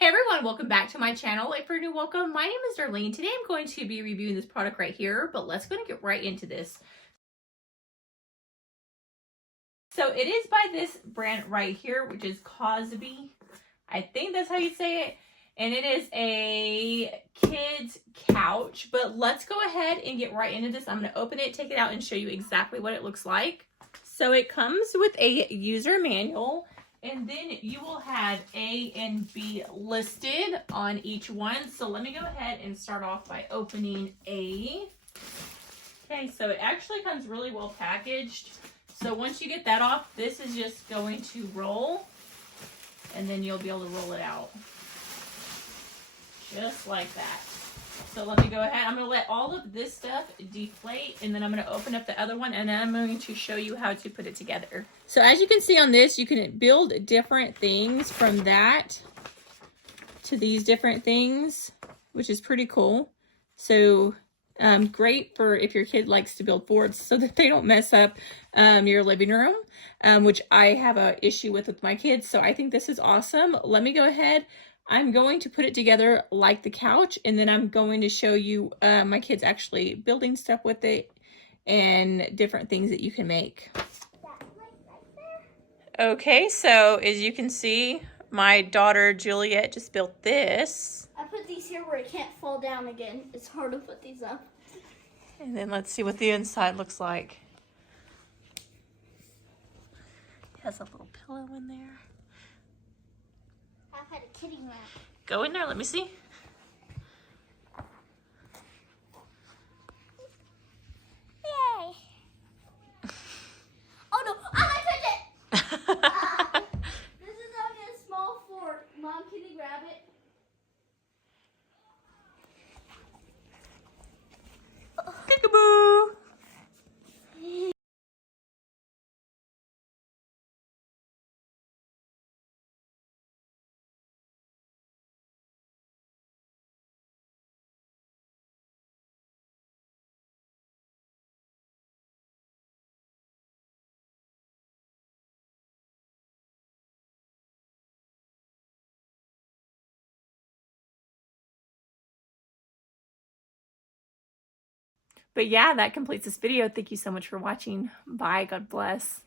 Hey everyone, welcome back to my channel. If you're new, welcome. My name is Darlene. Today I'm going to be reviewing this product right here, but let's go and get right into this. So it is by this brand right here, which is Cosby. I think that's how you say it. And it is a kid's couch, but let's go ahead and get right into this. I'm going to open it, take it out, and show you exactly what it looks like. So it comes with a user manual. And then you will have A and B listed on each one. So let me go ahead and start off by opening A. Okay, so it actually comes really well packaged. So once you get that off, this is just going to roll. And then you'll be able to roll it out. Just like that. So let me go ahead. I'm going to let all of this stuff deflate, and then I'm going to open up the other one, and then I'm going to show you how to put it together. So as you can see on this, you can build different things from that to these different things, which is pretty cool. So great for if your kid likes to build forts so that they don't mess up your living room, which I have an issue with my kids. So I think this is awesome. Let me go ahead. I'm going to put it together like the couch, and then I'm going to show you my kids actually building stuff with it and different things that you can make. Okay, so as you can see, my daughter Juliet just built this. I put these here where it can't fall down again. It's hard to put these up. And then let's see what the inside looks like. It has a little pillow in there. I've had a kitty rat. Go in there, let me see. Yay! Oh no, I touched it! This is only a small fort. Mom, can you grab it? Peekaboo! But yeah, that completes this video. Thank you so much for watching. Bye. God bless.